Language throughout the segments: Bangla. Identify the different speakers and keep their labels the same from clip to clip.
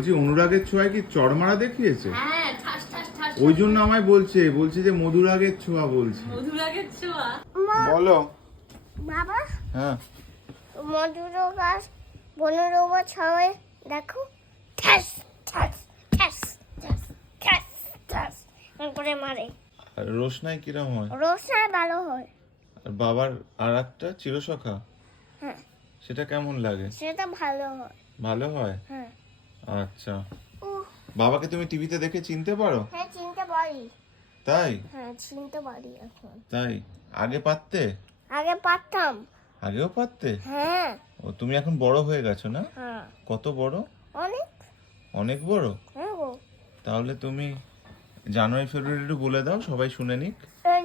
Speaker 1: বলছি অনুরাগের ছোঁয়ায় কি চড়মারা দেখিয়েছে?
Speaker 2: হ্যাঁ ঠাস ঠাস ঠাস।
Speaker 1: ওই জন্য আমায় বলছে বলছে যে মধুরাগের ছোঁয়া বলছে।
Speaker 2: মধুরাগের ছোঁয়া?
Speaker 1: বলো।
Speaker 3: বাবা
Speaker 1: হ্যাঁ।
Speaker 3: মধুর গাছ পনেরো বছরে দেখো ঠাস ঠাস ঠাস ঠাস ঠাস ঠাস করে মারে।
Speaker 1: আর রোশনাই কিরম হয়?
Speaker 3: রোসায় ভালো হয়।
Speaker 1: আর বাবার আর একটা চিরসখা?
Speaker 3: হ্যাঁ।
Speaker 1: সেটা কেমন লাগে?
Speaker 3: সেটা ভালো হয়।
Speaker 1: ভালো হয়?
Speaker 3: হ্যাঁ।
Speaker 1: আচ্ছা। বাবাকে তুমি টিভিতে দেখে চিনতে পারো?
Speaker 3: হ্যাঁ চিনতে পারি।
Speaker 1: তাই?
Speaker 3: হ্যাঁ চিনতে পারি এখন।
Speaker 1: তাই? আগে পারতে?
Speaker 3: আগে পারতাম।
Speaker 1: আগেও পারতে?
Speaker 3: হ্যাঁ।
Speaker 1: ও তুমি এখন বড় হয়ে গেছো না?
Speaker 3: হ্যাঁ।
Speaker 1: কত বড়?
Speaker 3: অনেক।
Speaker 1: অনেক বড়?
Speaker 3: হ্যাঁ গো।
Speaker 1: তাহলে তুমি জানুয়ারি ফেব্রুয়ারি একটু বলে দাও সবাই শুনে নিক।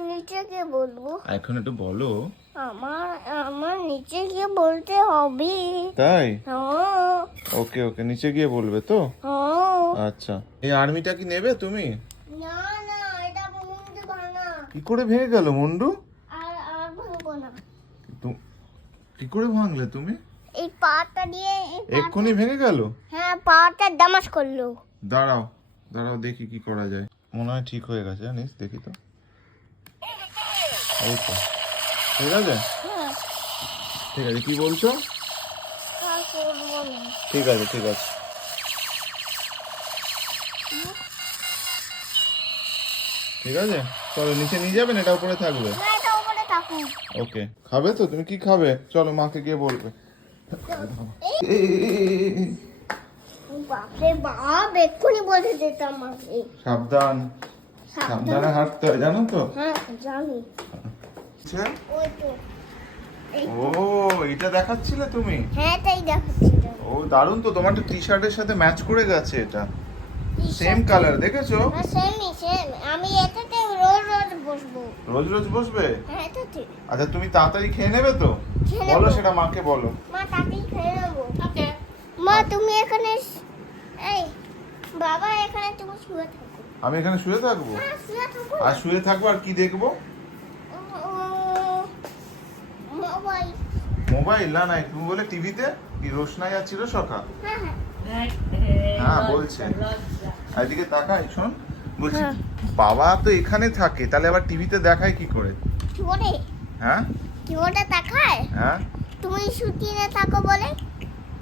Speaker 3: নিচে গিয়ে বলব।
Speaker 1: এখন একটু বলো।
Speaker 3: আমার আমার নিচে গিয়ে বলতে হবে।
Speaker 1: তাই?
Speaker 3: হ্যাঁ।
Speaker 1: ওকে ওকে নিচে গিয়ে বলবে তো?
Speaker 3: হ্যাঁ
Speaker 1: আচ্ছা। এই আর্মিটা কি নেবে তুমি?
Speaker 3: না না এটা মুন্ডু ভাঙা।
Speaker 1: কি করে ভেঙে গেল মুন্ডু?
Speaker 3: আর আর ভাঙবো না।
Speaker 1: তু- কি করে ভাঙলে তুমি?
Speaker 3: এই পাটা দিয়ে
Speaker 1: এক্ষুনি ভেঙে গেল?
Speaker 3: হ্যাঁ পাটা দামাস করল।
Speaker 1: দাঁড়াও দাঁড়াও দেখি কি করা যায়। মনে হয় ঠিক হয়ে গেছে জানিস? দেখি তো। এই তো। ঠিক আছে
Speaker 3: হ্যাঁ।
Speaker 1: ঠিক আছে কি বলছো? ঠিক আছে ঠিক আছে। ঠিক আছে? চলো নিচে নিয়ে যাবেন এটা উপরে থাকবে। ওকে। খাবে তো? তুমি কি খাবে? চলো মাকে গিয়ে বলবে।
Speaker 3: বাপরে বাপ এক্ষুনি বলে দিতাম আমাকে।
Speaker 1: সাবধান। সাবধানে। হাঁটতে হয় জানো তো?
Speaker 3: হ্যাঁ জানি। ওই তো।
Speaker 1: ও এটা দেখাচ্ছিলে তুমি?
Speaker 3: হ্যাঁ তাই দেখাচ্ছিল।
Speaker 1: ও দারুণ তো তোমার টি শার্টের সাথে ম্যাচ করে গেছে এটা। সেম কালার দেখেছ?
Speaker 3: হ্যাঁ সেমই সেম আমি এটাতে রোজ রোজ বসবো।
Speaker 1: রোজ রোজ বসবে?
Speaker 3: হ্যাঁ এটাতে
Speaker 1: আচ্ছা তুমি তাড়াতাড়ি খেয়ে নেবে তো? বলো সেটা মাকে বলো।
Speaker 3: মা তাতেই খেয়ে নেব।
Speaker 2: ওকে।
Speaker 3: মা তুমি এখানে এই বাবা এখানে তুমি শুয়ে থাকো।
Speaker 1: আমি এখানে শুয়ে থাকব?
Speaker 3: হ্যাঁ
Speaker 1: আর শুয়ে থাকব আর কি দেখব
Speaker 3: মোবাইল
Speaker 1: মোবাইল না না তুমি বলে টিভিতে কি রোশনাই ছিল সখা
Speaker 3: হ্যাঁ
Speaker 1: বলছে। এদিকে তাকাই শোন বলছি
Speaker 3: হ্যাঁ।
Speaker 1: বাবা তো এখানে থাকে তাহলে আবার টিভিতে দেখায়
Speaker 3: কি করে?
Speaker 1: হ্যাঁ?
Speaker 3: কি ওটা দেখায়?
Speaker 1: হ্যাঁ?
Speaker 3: তুমি শুটিয়ে থাকো বলে?